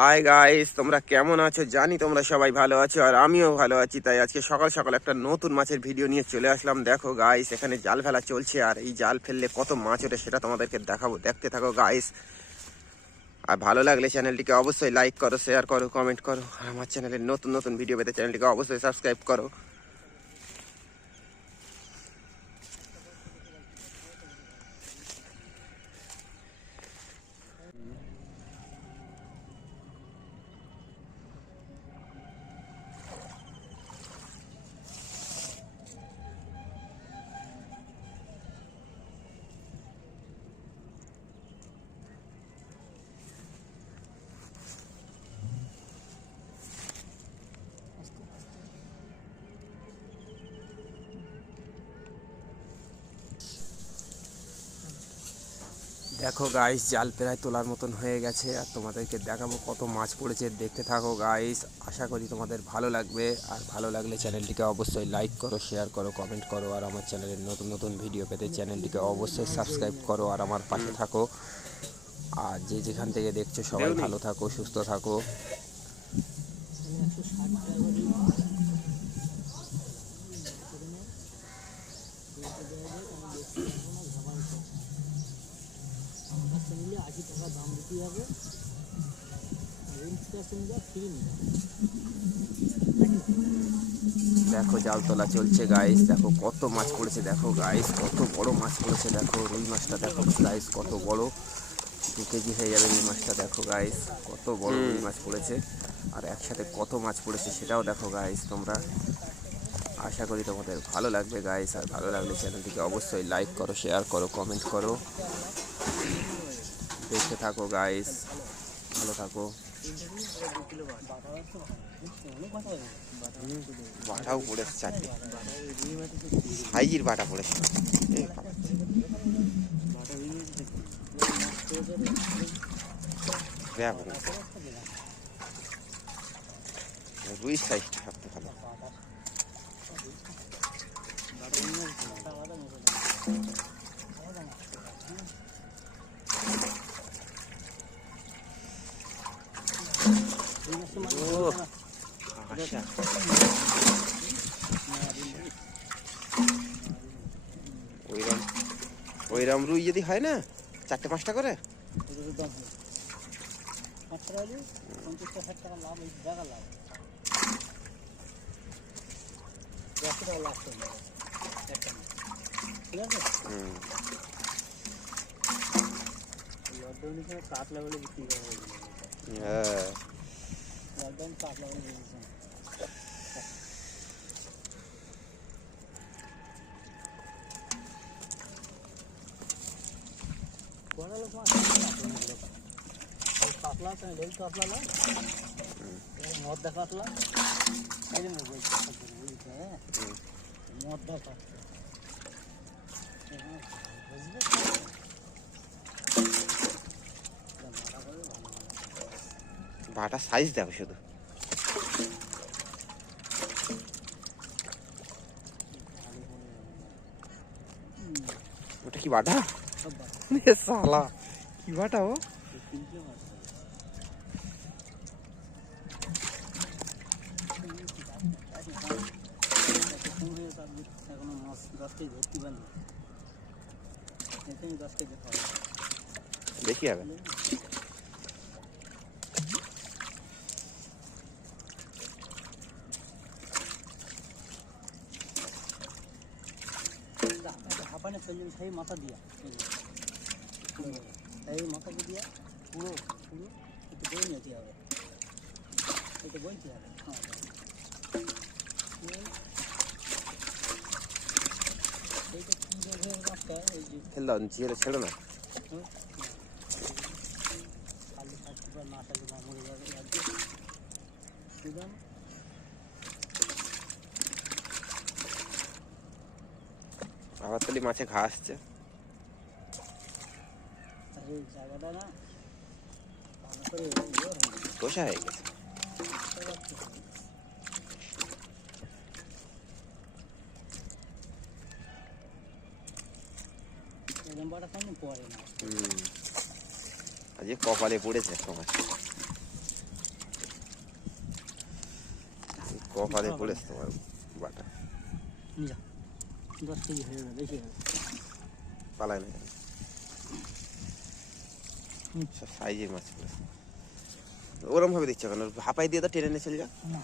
Hi guys, তোমরা কেমন আছো? জানি তোমরা সবাই ভালো আছো আর আমিও ভালো আছি। তাই আজকে সকাল সকাল একটা নতুন মাছের ভিডিও নিয়ে চলে আসলাম। দেখো গাইস, এখানে জাল ফেলা চলছে আর এই জাল ফেললে কত মাছ ওঠে সেটা তোমাদেরকে দেখাবো। দেখতে থাকো গাইস। আর ভালো লাগলে চ্যানেলটিকে অবশ্যই লাইক করো, শেয়ার করো, কমেন্ট করো। আর আমার চ্যানেলের নতুন নতুন ভিডিও পেতে চ্যানেলটিকে অবশ্যই সাবস্ক্রাইব করো। দেখো গাইস, জাল প্রায় তোলার মতন হয়ে গেছে আর তোমাদেরকে দেখাবো কত মাছ পড়েছে। দেখতে থাকো গাইস, আশা করি তোমাদের ভালো লাগবে। আর ভালো লাগলে চ্যানেলটিকে অবশ্যই লাইক করো, শেয়ার করো, কমেন্ট করো। আর আমার চ্যানেলের নতুন নতুন ভিডিও পেতে চ্যানেলটিকে অবশ্যই সাবস্ক্রাইব করো আর আমার পাশে থাকো। আর যে যেখান থেকে দেখছো সবাই ভালো থাকো, সুস্থ থাকো। দেখো জাল তোলা চলছে গাইস। দেখো কত মাছ পড়েছে, দেখো গাইস কত বড় মাছ পড়েছে। দেখো রুই মাছটা দেখো গাইস কত বড়, 2 কেজি হয়ে যাবে রুই মাছটা। দেখো গাইস কত বড় রুই মাছ পড়েছে আর একসাথে কত মাছ পড়েছে সেটাও দেখো গাইস তোমরা। আশা করি তোমাদের ভালো লাগবে গাইস। আর ভালো লাগলে চ্যানেলটিকে অবশ্যই লাইক করো, শেয়ার করো, কমেন্ট করো। দেখতে থাকো গাইস, ভালো থাকো। বাটাও পড়েছে, 4টে সাইজের বাটা পড়েছে। রুই সাইজটা সবথেকে ভালো। ওইরকম রুই যদি হয় না, 4-5টা করে হ্যাঁ। বাটা সাইজ দেখো শুধু। ওটা কি বাটা? সালা কি বাটা ও? দেখি হবে। সেই মাথা দিয়া এই মাথাকে দিয়া পুরো পুরো একটু বই নিতে হবে, একটু বইতে হবে। ছেড়ে না। আবার তাহলে মাছে ঘা আসছে। জায়গাটা না তোষা হয়ে গেছে। আজকে কপালে পড়েছে তোমার। কপালে পড়েছে তোমার বাটা। নিয়ে যা 10 কেজি হয়ে যাবে, বেশি হবে। পালায় না কেন? হুম। সব সাইজের মাছ পড়েছে। ওরম ভাবে দিচ্ছ কেন? হাঁপাই দিয়ে তো টেনে নিয়ে চলে যা। না